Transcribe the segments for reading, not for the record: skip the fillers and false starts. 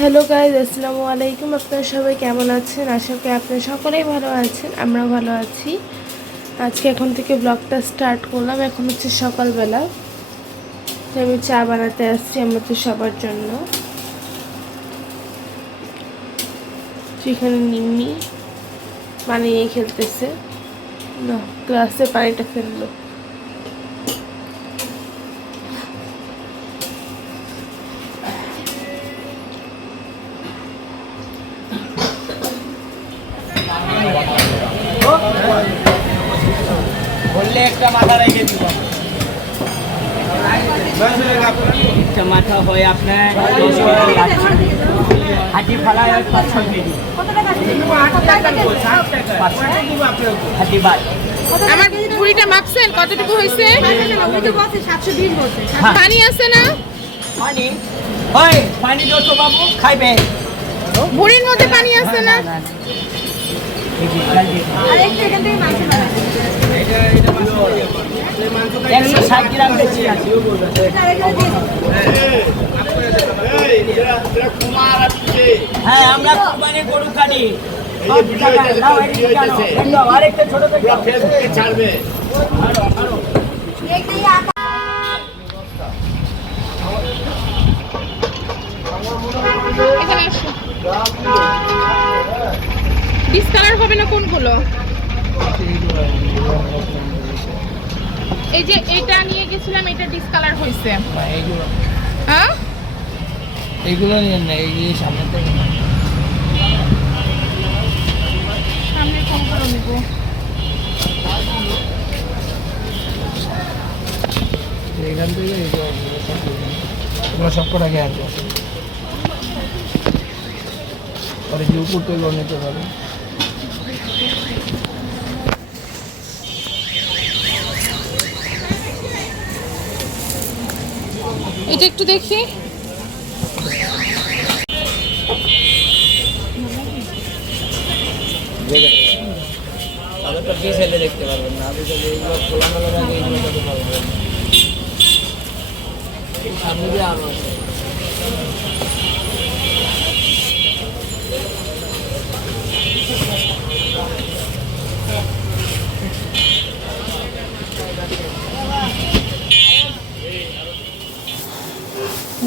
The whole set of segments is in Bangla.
হ্যালো গাইজ, আসসালামু আলাইকুম। আপনারা সবাই কেমন আছেন? আশা করি আপনারা সকলেই ভালো আছেন, আমরাও ভালো আছি। আজকে এখন থেকে ব্লগটা স্টার্ট করলাম। এখন হচ্ছে সকালবেলা, আমি চা বানাতে আসছি আমাদের সবার জন্য। সেখানে নিম্মি পানি নিয়ে খেলতেছে, না গ্লাসে পানিটা ফেললো। বললে একটা মাথা রেখে দিব, একটা মাথা হয় আপনার হাঁটি ফালায় 5-6 কেজি হাঁটি বাদ। আমার ভুঁড়িটা মাপছেন কতটুকু হয়েছে? পানি আছে না? পানি হয়, পানি যত বাবু খাইবে। ভুঁড়ির মধ্যে পানি আছে না? 160 গ্রাম বেশি আছে। হ্যাঁ, আমরা কুরবানির গরু কাটি। আরেকটা ছোট ছাড়বে। এখানে আসো। ডিসকালার হবে না কোনগুলো? এই যে এটা নিয়ে গেছিলাম, এটা ডিসকালার হয়েছে। হ্যাঁ, এইগুলো নিয়ে না, এই সামনে থেকে সামনে কোনগুলো নেবো? এখান থেকে এগুলো সব কটা আগে আসবে, পরে যে উপর থেকে নিতে পারবে। এটা একটু দেখি। তাহলে তো পিস হেলে দেখতে পারবেন না, আপনি যদি এইগুলো খোলামেলার আগে এইগুলো করতে পারবেন। সামনে দিয়ে আরো আছে।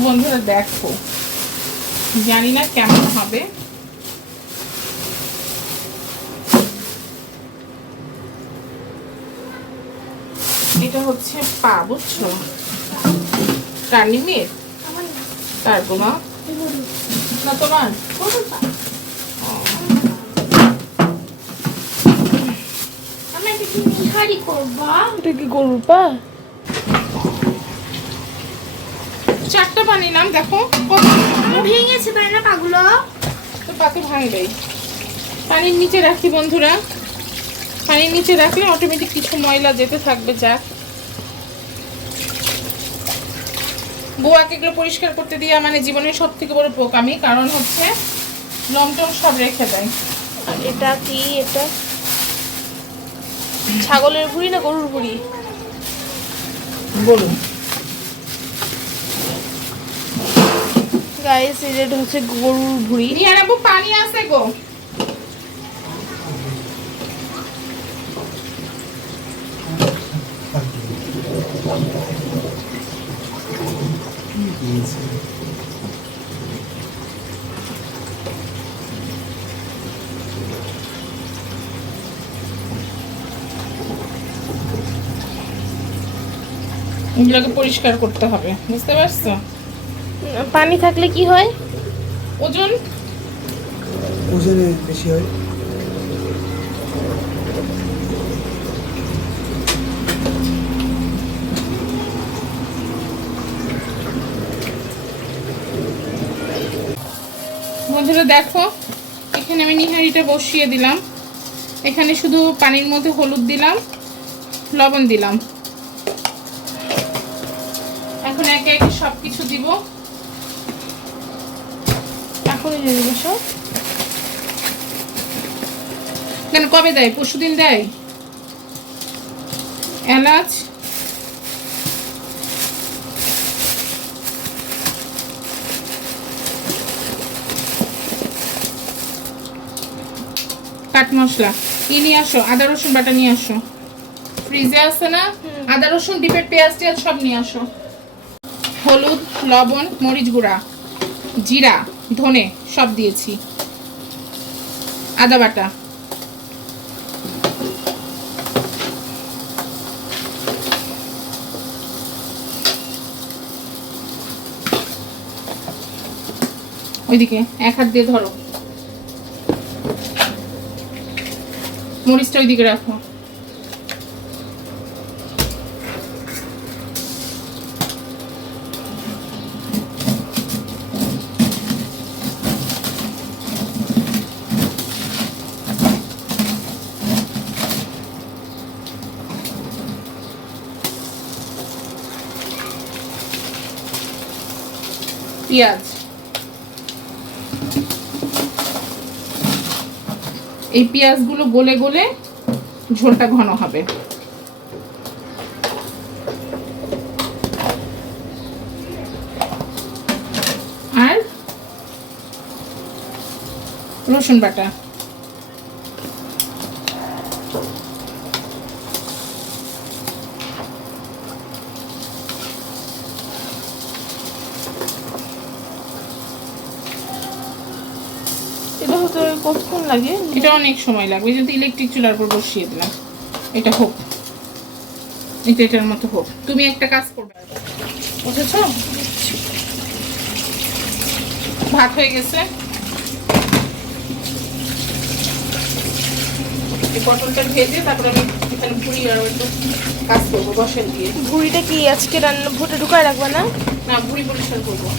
বন্ধুরা দেখো, জানি না কেমন হবে। এটা হচ্ছে পা, বুঝছো? টার্নিমের তার মা না তোমার। এটা কি গরুর পা? 4টা পা নিলাম, দেখো ভেঙেছে তাই না পাগুলো? তো পাতে ভাঙবেই। পানির নিচে রাখি বন্ধুরা, পানির নিচে রাখলে অটোমেটিক কিছু ময়লা যেতে থাকবে। যাক, বুয়াকে এগুলো পরিষ্কার করতে দিয়ে মানে জীবনের সব থেকে বড় বোকামি, কারণ হচ্ছে লমটম সব রেখে দেয়। আর এটা কি? এটা ছাগলের ভুঁড়ি না গরুর ভুঁড়ি? বলুন। গাইস, এটা হচ্ছে গরুর ভুঁড়ি। নিয়ে নেবো, পানি আছে গো। এগুলোকে পরিষ্কার করতে হবে, বুঝতে পারছো? পানি থাকলে কি হয়? ওজন ওজনে বেশি হয়। বন্ধুরা দেখো, এখানে আমি নিহারিটা বসিয়ে দিলাম। এখানে শুধু পানির মধ্যে হলুদ দিলাম, লবণ দিলাম। এখন একে একে সবকিছু দিব। এখনই দিয়ে দেবো সব? কেন, কবে দেয়? পরশুদিন দেয়। এলাচ, চাট মশলা নিয়ে আসো, আদা রসুন বাটা নিয়ে আসো, ফ্রিজে আছে না? আদা রসুন ডিপের পেঁয়াজ টিয়াজ সব নিয়ে আসো। হলুদ, লবণ, মরিচ গুঁড়া, জিরা, ধনে সব দিয়েছি, আদা বাটা, ওইদিকে এক হাত দিয়ে ধরো, মরিচটা ওইদিকে রাখো। পেঁয়াজ, এই পেঁয়াজগুলো গলে গলে ঝোলটা ঘন হবে। আর রসুন বাটা, এটা হতে কতক্ষণ লাগে? এটা অনেক সময় লাগবে, যদি ইলেকট্রিক চুলার উপর বসিয়ে দিলাম। এটা হোক, এটার মতো হোক। তুমি একটা কাজ করবে, বুঝেছ? ভাত হয়ে গেছে, এই পটলটা ভেজে তারপর আমি এখানে ভুড়ি আর একটু কাজ করবো বসেন দিয়ে। ভুড়িটা কি আজকে রান্না ভুটে ঢুকায় রাখবে না? না, ভুড়ি পরিষ্কার করবো।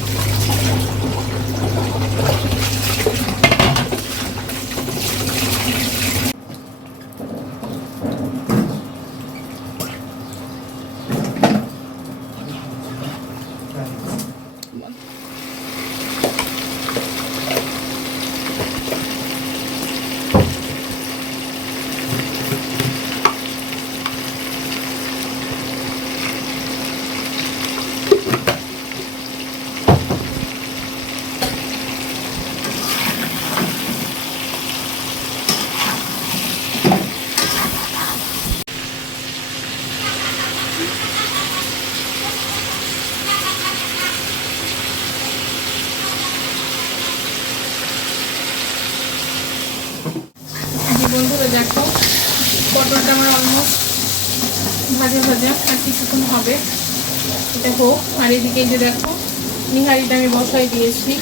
বন্ধুরা দেখো, পটলটা আমার অলমোস্ট ভাজা ভাজা, আর কিছুক্ষণ হবে, এটা হোক। আর এদিকে যে দেখো নিহারিটা আমি বসাই দিয়েছি।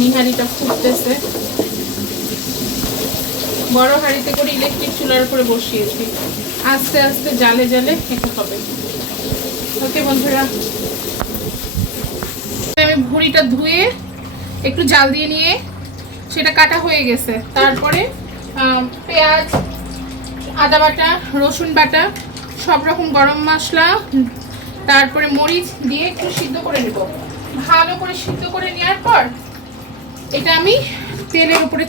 নিহারিটা ফুটতেছে, বড় হাঁড়িতে করে ইলেকট্রিক চুলার উপরে বসিয়েছি, আস্তে আস্তে জালে জালে এটা হবে। ওকে বন্ধুরা, আমি ভুঁড়িটা ধুয়ে একটু জাল দিয়ে নিয়ে সেটা কাটা হয়ে গেছে। তারপরে পেঁয়াজ, আদা বাটা, রসুন বাটা, সব রকম গরম মশলা, তারপরে মরিচ দিয়ে একটু সিদ্ধ করে নেব। ভালো করে সিদ্ধ করে নেওয়ার পর এটা আমি তেলের উপরে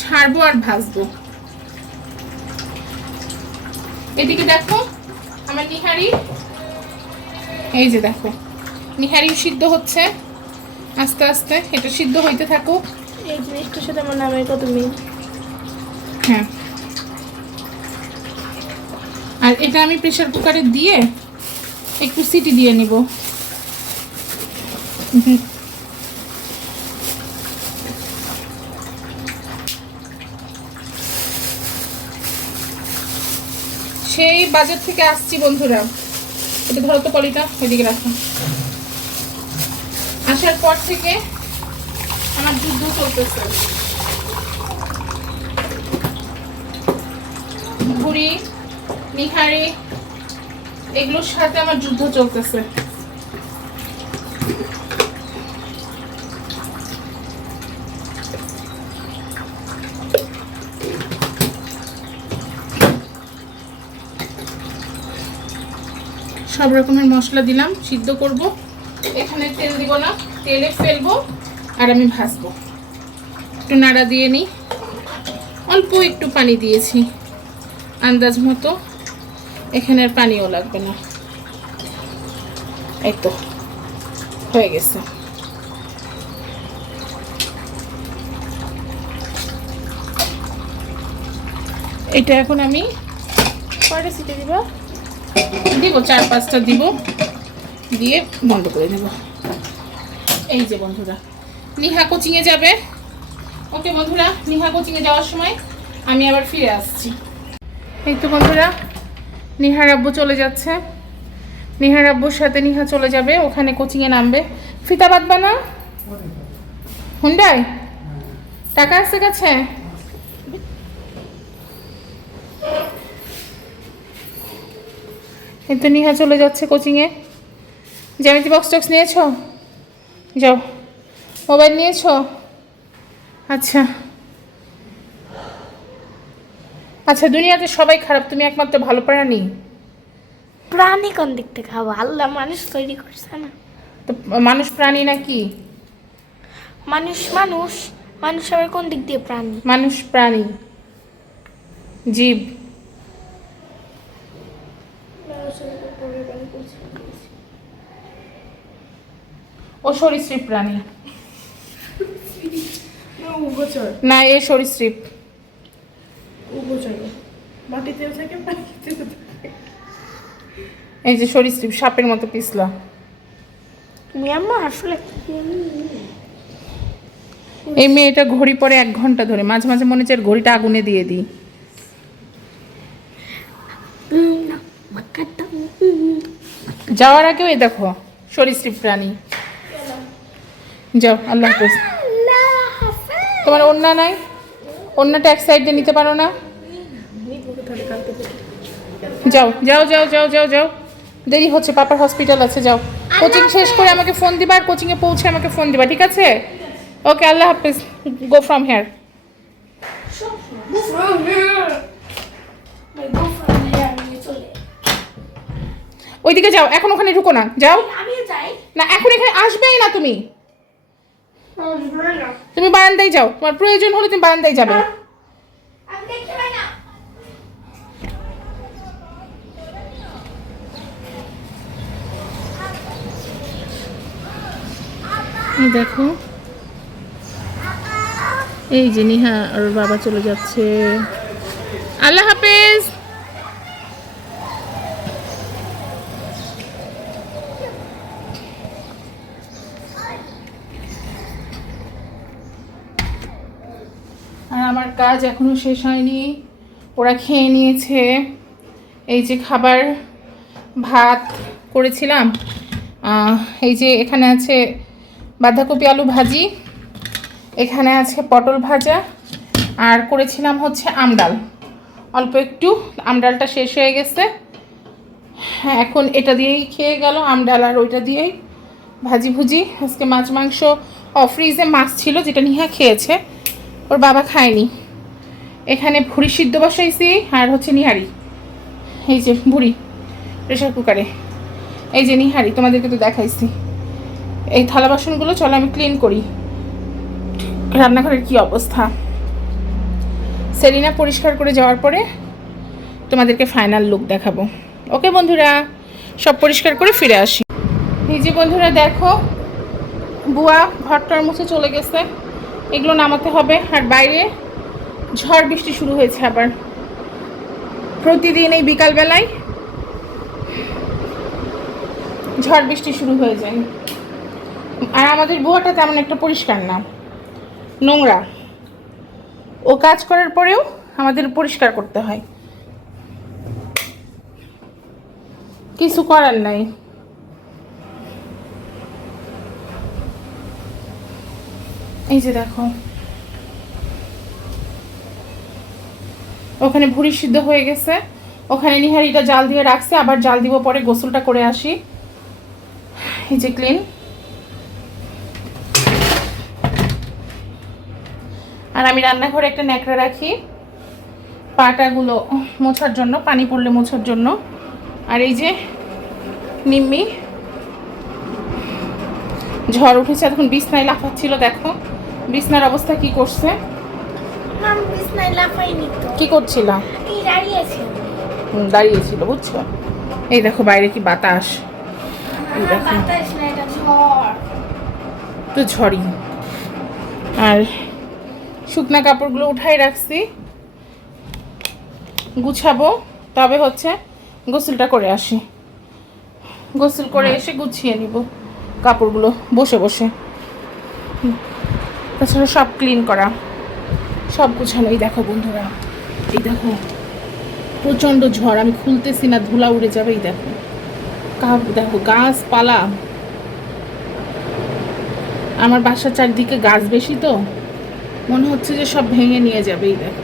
ছাড়বো আর ভাজবো। এদিকে দেখো আমার নিহারি, এই যে দেখো নিহারি সিদ্ধ হচ্ছে আস্তে আস্তে, এটা সিদ্ধ হইতে থাকুক। এই জিনিসটার সাথে আমার নামের কত মিল। হ্যাঁ, আর এটা আমি প্রেসার কুকারে দিয়ে একটু সিটি দিয়ে নিব। সেই বাজার থেকে আসছি বন্ধুরা, এটা ধরো তো কলিটা ওইদিকে রাখো। আসার পর থেকে আমার যুদ্ধ চলতেছে, ভুড়ি নিহারি এগুলোর সাথে আমার যুদ্ধ চলতেছে। সব রকমের মশলা দিলাম, সিদ্ধ করব। এখানে তেল দিব না, তেলে ফেলবো আর আমি ভাজবো। একটু নাড়া দিয়ে নিই, অল্প একটু পানি দিয়েছি আন্দাজ মতো, এখানে আর পানিও লাগবে না। এই তো হয়ে গেছে। এটা এখন আমি কয়টা সিটি দিবা? দিব 4-5টা দিব, দিয়ে বন্ধ করে দেব। এই যে বন্ধুরা, নিহা কোচিংয়ে যাবে। ওকে বন্ধুরা, নিহা কোচিংয়ে যাওয়ার সময় আমি আবার ফিরে আসছি। এই তো বন্ধুরা, নিহার আব্বু চলে যাচ্ছে। নিহার আব্বুর সাথে নিহা চলে যাবে, ওখানে কোচিংয়ে নামবে। ফিতা বাঁধবা না? হুন্ডাই টাকা আছে কাছে? এই তো নিহা চলে যাচ্ছে কোচিংয়ে। জ্যামিতি বক্স টক্স নিয়েছো? যাও। মোবাইল নিয়েছো? আচ্ছা আচ্ছা, দুনিয়াতে সবাই খারাপ, তুমি একমাত্র ভালো প্রাণী। প্রাণী কোন দিক থেকে খাবো? আল্লাহ মানুষ তৈরি করছে না। তো মানুষ প্রাণী নাকি? মানুষ মানুষ মানুষ আবার কোন দিক দিয়ে প্রাণী? মানুষ প্রাণী, জীব। ও সরীসৃপ প্রাণী উভচর। না, এ সরীসৃপ। উভচর মাটিতেও থাকে পানিতেও থাকে। এই যে সরীসৃপ, সাপের মতো পিছলা। তুমি আম্মা আসলে এই মেয়েটা ঘড়ি পরে 1 ঘন্টা ধরে, মাঝে মাঝে মনে হচ্ছে এর ঘড়িটা আগুনে দিয়ে দিই। যাওয়ার আগেও এই দেখো সরীসৃপ প্রাণী। যাও, আল্লাহ হাফেজ। তোমার ওড়না নাই? ওড়নাটা এক সাইড দিয়ে নিতে পারো না? যাও যাও যাও যাও যাও যাও, দেরি হচ্ছে, পাপার হসপিটাল আছে। যাও, কোচিং শেষ করে আমাকে ফোন দিবা, আর কোচিংয়ে পৌঁছে আমাকে ফোন দিবা, ঠিক আছে? ওকে, আল্লাহ হাফেজ। গো ফ্রম হেয়ার। ওইদিকে যাও, এখন ওখানে ঢুকো না, যাও। আমিও যাই। না, এখন এখানে আসবেই না তুমি। তুমি বারান্দায় যাও, তোমার প্রয়োজন হলে তুমি বারান্দায় যাবে। আমি দেখতে পাই না। দেখো, এই যে নিহা আর ওর বাবা চলে যাচ্ছে। আল্লাহ হাফেজ। আর আমার কাজ এখনো শেষ হয়নি। ওরা খেয়ে নিয়েছে। এই যে খাবার, ভাত করেছিলাম, এই যে এখানে আছে বাঁধাকপি আলু ভাজি, এখানে আছে পটল ভাজা, আর করেছিলাম হচ্ছে আমডাল অল্প একটু। আমডালটা শেষ হয়ে গেছে, হ্যাঁ, এখন এটা দিয়েই খেয়ে গেল, আমডাল আর ওইটা দিয়েই ভাজি ভুজি। আজকে মাছ মাংস, ফ্রিজে মাছ ছিল যেটা নিহা খেয়েছে, ওর বাবা খায়নি। এখানে ভুড়ি সিদ্ধ বসাইছি, আর হচ্ছে নিহারি, এই যে ভুড়ি প্রেশার কুকারে, এই যে নিহারি তোমাদেরকে তো দেখাইছি। এই থালা বাসনগুলো চলো আমি ক্লিন করি। রান্নাঘরের কি অবস্থা, সেলিনা পরিষ্কার করে যাওয়ার পরে তোমাদেরকে ফাইনাল লুক দেখাবো। ওকে বন্ধুরা, সব পরিষ্কার করে ফিরে আসি। এই যে বন্ধুরা দেখো, বুয়া ঘরটার মুছে চলে গেছে, এগুলো নামাতে হবে। আর বাইরে ঝড় বৃষ্টি শুরু হয়েছে আবার, প্রতিদিন এই বিকালবেলায় ঝড় বৃষ্টি শুরু হয়ে যায়। আর আমাদের বুয়াটা তেমন একটা পরিষ্কার না, নোংরা। ও কাজ করার পরেও আমাদের পরিষ্কার করতে হয়, কিছু করার নাই। এই যে দেখো, ওখানে ভুড়ি সিদ্ধ হয়ে গেছে, ওখানে নিহারিটা জাল দিয়ে রাখছে, আবার জাল দিব পরে, গোসলটা করে আসি। এই যে ক্লিন। আর আমি রান্নাঘরে একটা ন্যাকড়া রাখি পাটাগুলো মোছার জন্য, পানি পড়লে মোছার জন্য। আর এই যে নিম্মি ঝড় উঠেছে, এখন বিছনায় লাফাচ্ছিল, দেখো বিছনার অবস্থা কি করছে। আমি বিছনায় লাফাইনি তো। কি করছিলাম? এই দাঁড়িয়েছি। দাঁড়িয়েছিল, বুঝছো? এই দেখো বাইরে কি বাতাস, এই দেখো বাতাস না, এটা ঝড়। তো ঝড়ই। আর শুকনা কাপড়গুলো উঠাই রাখছি, গুছাবো, তবে হচ্ছে গোসলটা করে আসি। গোসল করে এসে গুছিয়ে নিব কাপড়গুলো বসে বসে। তাছাড়া সব ক্লিন করা, সব গুছানো। এই দেখো বন্ধুরা, এই দেখো প্রচণ্ড ঝড়, আমি খুলতেছি না, ধুলা উড়ে যাবে। এই দেখো দেখো গাছপালা, আমার বাসার চারিদিকে গাছ বেশি তো মনে হচ্ছে যে সব ভেঙে নিয়ে যাবে। এই দেখো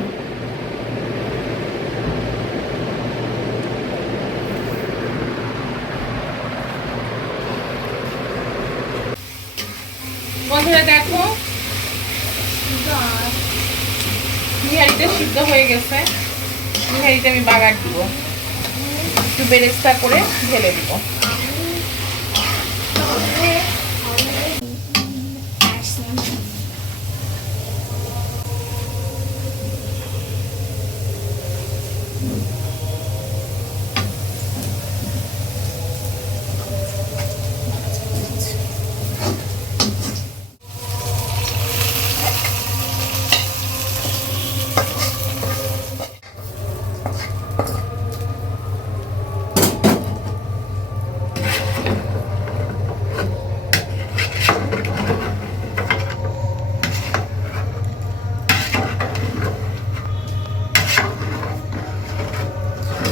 বন্ধুরা, দেখো নিহারিটা সিদ্ধ হয়ে গেছে। নিহারিটা আমি বাগার দিব, একটু বেরেস্তা করে ঢেলে দিব।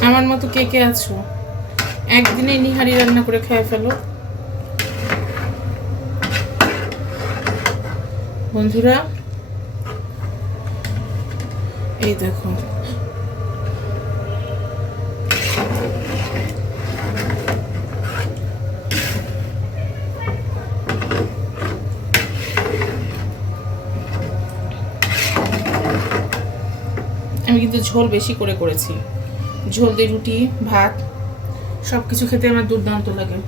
আমার মতো কে কে আছো, একদিনে নিহারি রান্না করে খেয়ে ফেলো বন্ধুরা। এই দেখো আমি কিন্তু ঝোল বেশি করে করেছি। ঝোল দিয়ে রুটি ভাত সব কিছু খেতে আমার দুর্দান্ত লাগে।